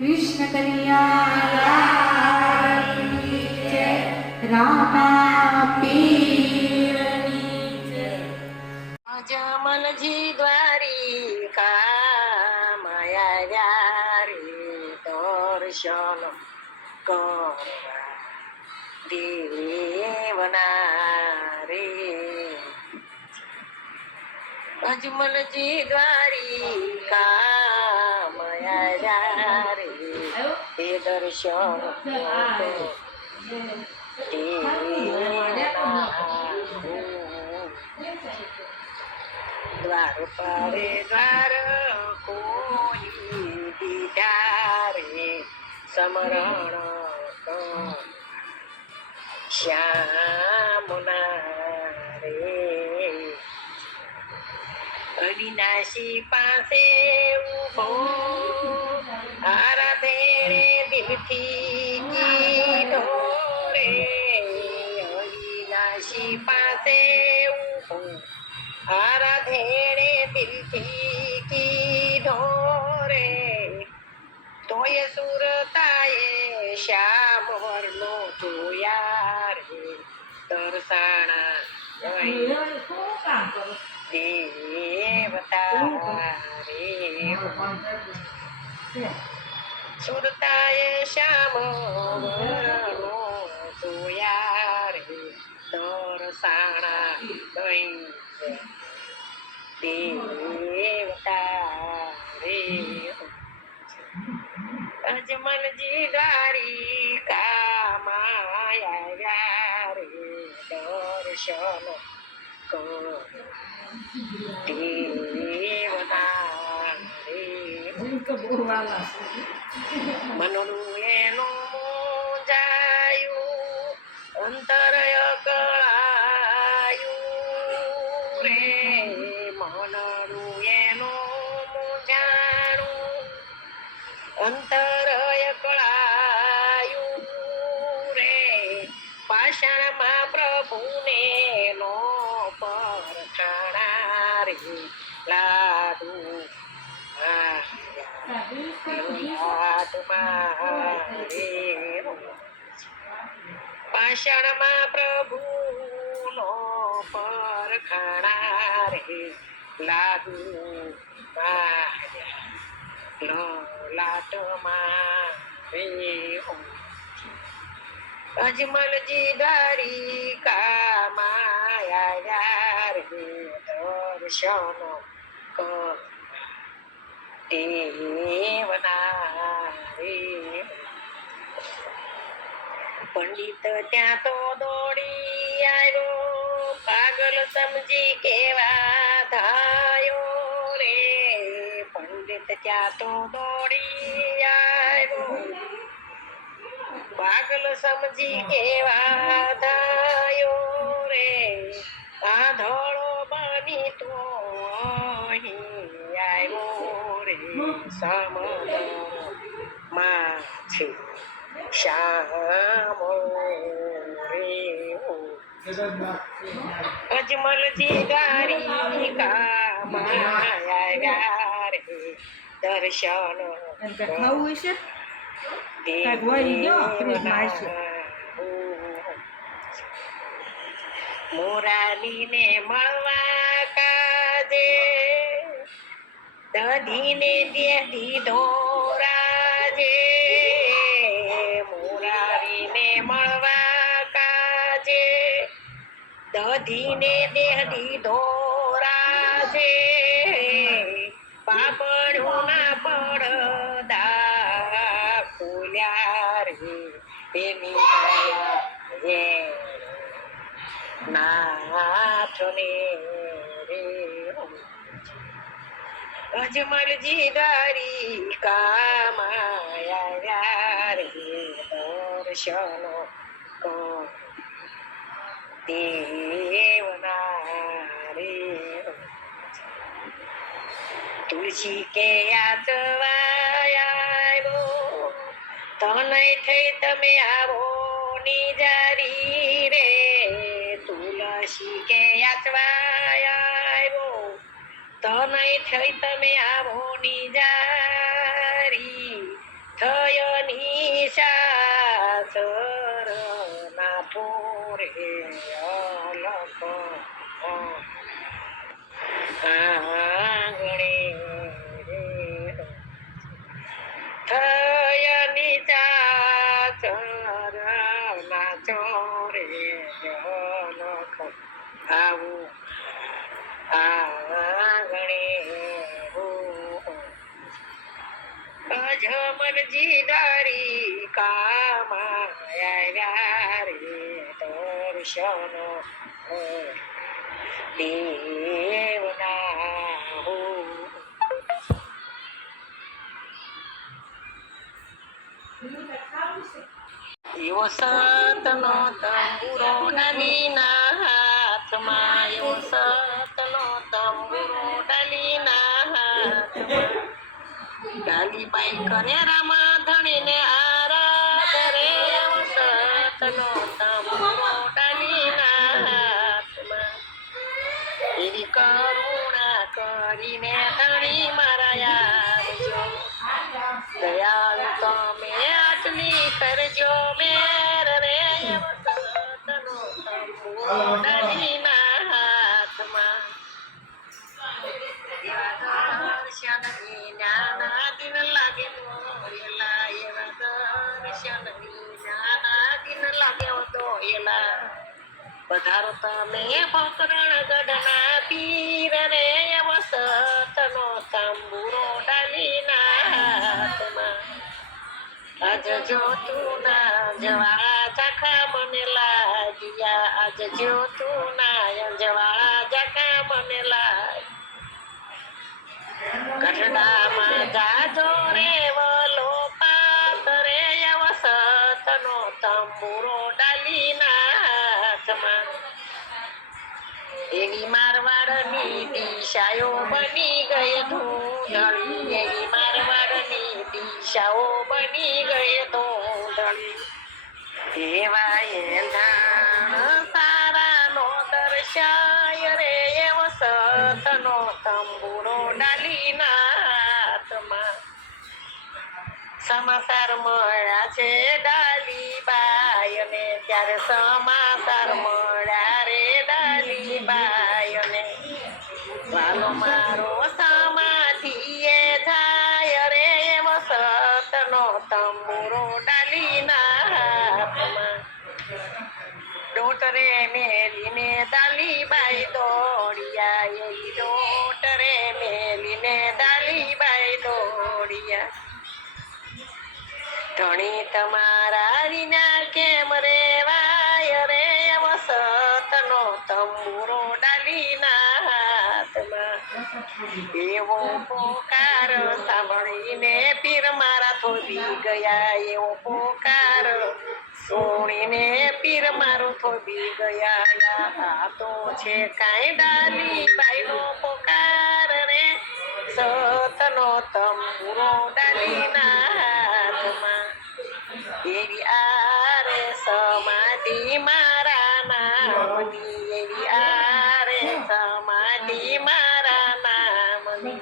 કૃષ્ણ કનૈયા જય, રામા પીરની જય. અજમલજી દ્વારિકા માયા રે દર્શન કરવા દેવના રે. અજમલજી દ્વારિકા માયા રે તે દર્શન દ્વાર પારે દ્વાર કોઈ દીધા રે સમરણ શ્યામના રે. અવિનાશી પાસે ઉભો આરાધે રે દિલથી કીધો રે. અવિનાશી પાસે ઉભો આરાધે રે દિલથી કીધો રે. તોય સુરતાએ શ્યામ વર્ણો જોયા રે તરસાણા દેવતા રે. સુરતાએ શ્યામ વર્ણો જોયા રે તરસાણા દેવતા રે. અજમલજી દ્વારિકા માયા રે દર્શન દેવના રે. મનનું એનું મોજાયું અંતરય કળાયું રે. મનનું એનું મોજાણું અંતરય કળાયું રે. પાષાણમાં પ્રભુને નો પરખાણા રે લાડુ પાષાણમાં પ્રભુનો પરખાણા રે લાડુ લાટમાં રે. અજમલજી દ્વારિકા માયા રે દર્શન દેવના રે. પંડિત ત્યાં તો દોડી આવ્યો પાગલ સમજી કેવા ધાયો રે. પંડિત ત્યાં તો દોડી આવ્યો પાગલ સમજી કેવા ધાયો રે. આંધળો બની તો અહીં આવ્યો રે સમુદ્રમાં છે શ્યામ રે. અજમલજી દ્વારિકા માયા રે દર્શન મોરાલીને મળવા કાજે દધીને દે દીધો રાજે. મોરારીને મળવા કાજે દધીને દે દીધો રાજે. પાપડું ના પડદા ખોલ્યા રે એની રે નાથને રે. અજમલજી દ્વારિકા માયા રે દર્શન દેવના રે. તુલસી કે આચવાયો તનય થઈ તમે આવો નિજારી રે. તુલસી કે આચવાયો તનય થઈ તમે આવો નિજારી. ચરના થોરે અલક આંગણે રે થયની ચરના ચોરે અલક આવું આંગણે અજમલજી ડારી કામાં આવ્યા રે દર્શન દેવના હો એવો સતનો તંબુરો ડાલીના હાથમાં એવો સતનો તંબુરો ડાલીના હાથમાં ડાલીબાઈ કરે રામા ધણીને આરાધ રે એવો સતનો તંબુરો ડાલીના હાથમાં એવી કરુણા કરીને ધણી મારા આવજો દયાળુ તમે આટલી કરજો મેર રે એવો સતનો તંબુરો ડાલીના હાથમાં દર્શન વિનાના દિન લાગે દોયલા એવા દર્શન વિનાના દિન લાગે દોયલા પધારો તમે ભકરણ ગઢના પીર રે એવો સતનો તંબુરો ડાલીના હાથમાં આજ જો તું ના જવાળા ચાખા મને લાગ્યા આજ જો તું ના જવાળા ચાખા મને લાગ્યા ગઢડામાં જાજો રે વલો પાત રે એવો સતનો તંબુરો ડાલીના હાથમાં એવી મારવાડની દિશાઓ બની ગઈ ધૂંધળી એવી મારવાડની દિશાઓ બની ગઈ ધૂંધળી એવા એંધાણ સારાનો દર્શાય રે એવો સતનો તંબુરો ડાલીના હાથમાં સમાચાર મળ્યા છે ડાલીબાઈ અને ત્યારે સમાચાર મળ્યા રે ડાલીબાઈ અને વાલો મારો સમાધિએ જાય રે એવો સતનો તંબુરો ડાલીના હાથમાં ડોટરે મેલીને ડાલીબાઈ દોડિયા એવી ડોટરે મેલીને ડાલીબાઈ દોડિયા ધણી તમારા વિના કેમ રેવાય રે એવો સતનો તંબુરો ડાલીના હાથમાં એવો પોકાર સાંભળીને પીર મારા થોભી ગયા એવો પોકાર સુણીને પીર મારું થોભી ગયા આ તો છે કાંઈ ડાલીબાઈનો પોકાર રે સતનો તંબુરો ડાલીના હાથમાં એવી આરે સમાધિ મારા નામની એવી આરે સમાધિ મારા નામની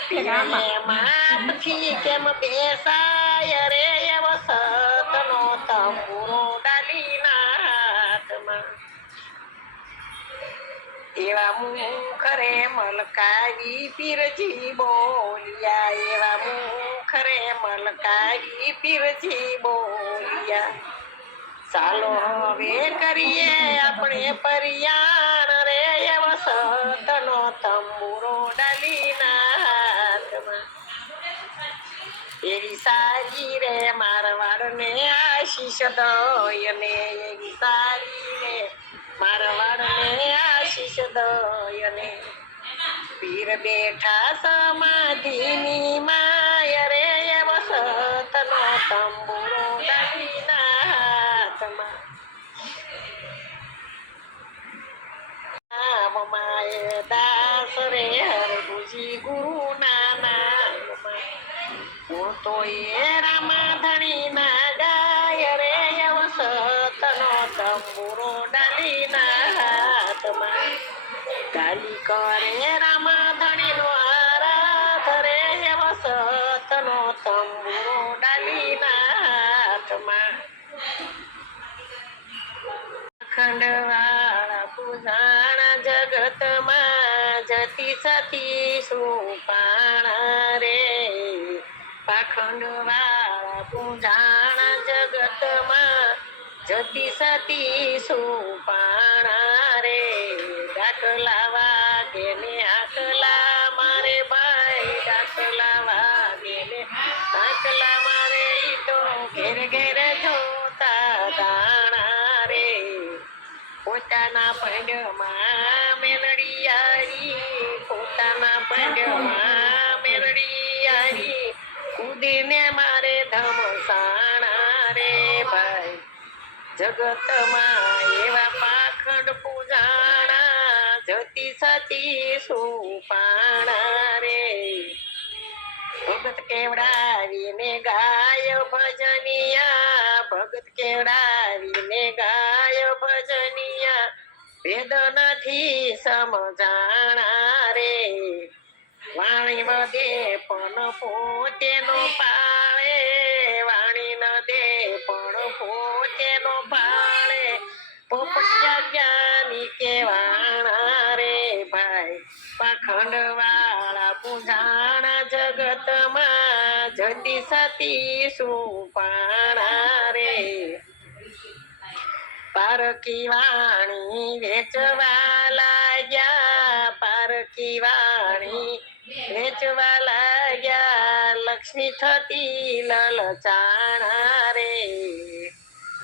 પીરને માપથી કેમ બેસાય રે એવો સતનો તંબુરો ડાલીના હાથમાં એવા મુખરે મલકાવી પીરજી બોલિયા એવા મુખરે મલકાવી પીરજી બોલિયા ચાલો હવે કરીએ આપણે પરિયાણ રે એવો સતનો તંબુરો ડાલીના હાથમાં એવી સારી રે મારવાડને આશીષ દયને એવી સારી રે મારવાડને આશીષ દયને પીર બેઠા સમાધિની માય રે એવો સતનો તંબુરો ડાલીના હાથમાં માય દાસ રે હરગુજી ગુરુના નામમાં હું તો એ રામાધણીના ગાય રે એવો સતનો તંબુરો ડાલીના હાથમાં ગાલી કરે રામાધણીનો આરાધ રે એવો સતનો તંબુરો ડાલીના હાથમાં ખંડવાળા પૂજાણા જગતમાં જતી સતી સુપાણા રે પાખંડવાળા પૂજાણા જગતમાં જતી સતી સુપાણા રે દાખલા વાગે ને આકલા મારે ભાઈ દાખલા વાગે ને આકલા મારે ઈ તો ઘેર ઘેર જોતા દાણા રે પોતાના પંડમાં મેલડી આવી પોતાના પંડમાં મેલડી આવી કૂદીને મારે ધમસાણા રે ભાઈ જગતમાં એવા પાખંડ પૂજાણા જતી સતી સુપાણા રે ભગત કેવડાવીને ગાય ભજનિયા ભગત કેવડાવીને ગાય ભજનિયા ભેદ નથી સમજાણા રે વાણી વધે પણ પોતે નો પાળે વાણી ન દે પણ પોતે નો પાળે પોપટિયા જ્ઞાની કેવાણા રે ભાઈ પાખંડ વાળા પૂજાણા જગતમાં જતી સતી સુપાણા રે પારકી વાણી વેચવા લાગ્યા પારકી વાણી વેચવા લાગ્યા લક્ષ્મી થતી લલચાણા રે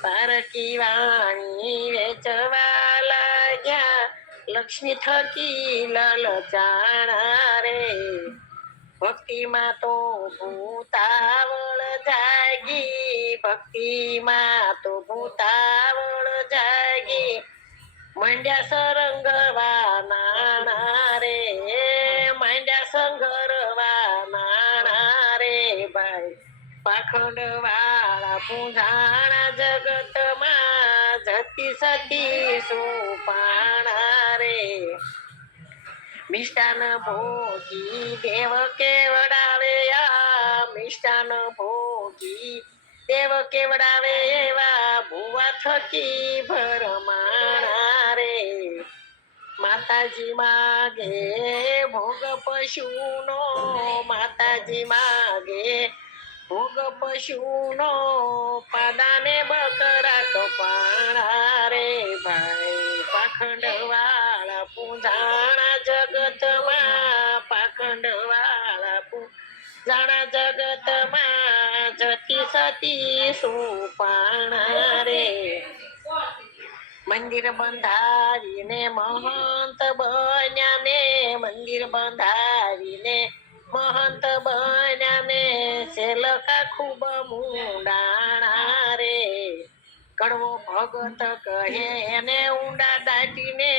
પારકી વાણી વેચવા લાગ્યા લક્ષ્મી થકી લલચાણા રે ભક્તિમાં તો ભૂતાવળ જાગી ભક્તિમાં તો ભૂતાવળ જાગી મંડ્યા સરંગવા નાણા રે મંડ્યા સંગરવા નાણા રે ભાઈ પાખંડ વાળા પૂજાણા જગતમાં જતી સતી સુપાણા રે મિષ્ટાન ભોગી દેવ કેવડાવે મિષ્ટાન ભોગી દેવ કેવડાવે એવા ભુવા થકી ભરમાણા રે માતાજી માગે ભોગ પશુનો માતાજી માગે ભોગ પશુનો પાદાને બકરા કપાણા રે ભાઈ પાખંડ વાળા પૂજાણા જગતમાં પાખંડ વાળા પૂજાણા જગતમાં જતી સતી સુપાણા રે મંદિર બંધાવીને મહંત બન્યા ને મંદિર બંધાવીને મહંત બન્યા ને સેલકા ખૂબ મુંડાણા રે કડવો ભગત કહે એને ઊંડા દાટીને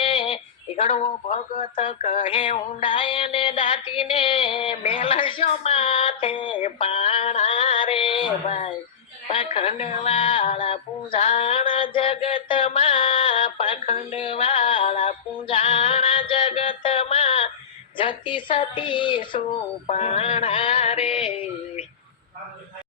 કડવો ભગત કહે ઊંડા એને દાટીને બેલશો માથે પાણા રે ભાઈ પાખંડ વાળા પૂજાણા જગતમાં પાખંડ વાળા પૂજાણા જગતમાં જતી સતી સુપાણા રે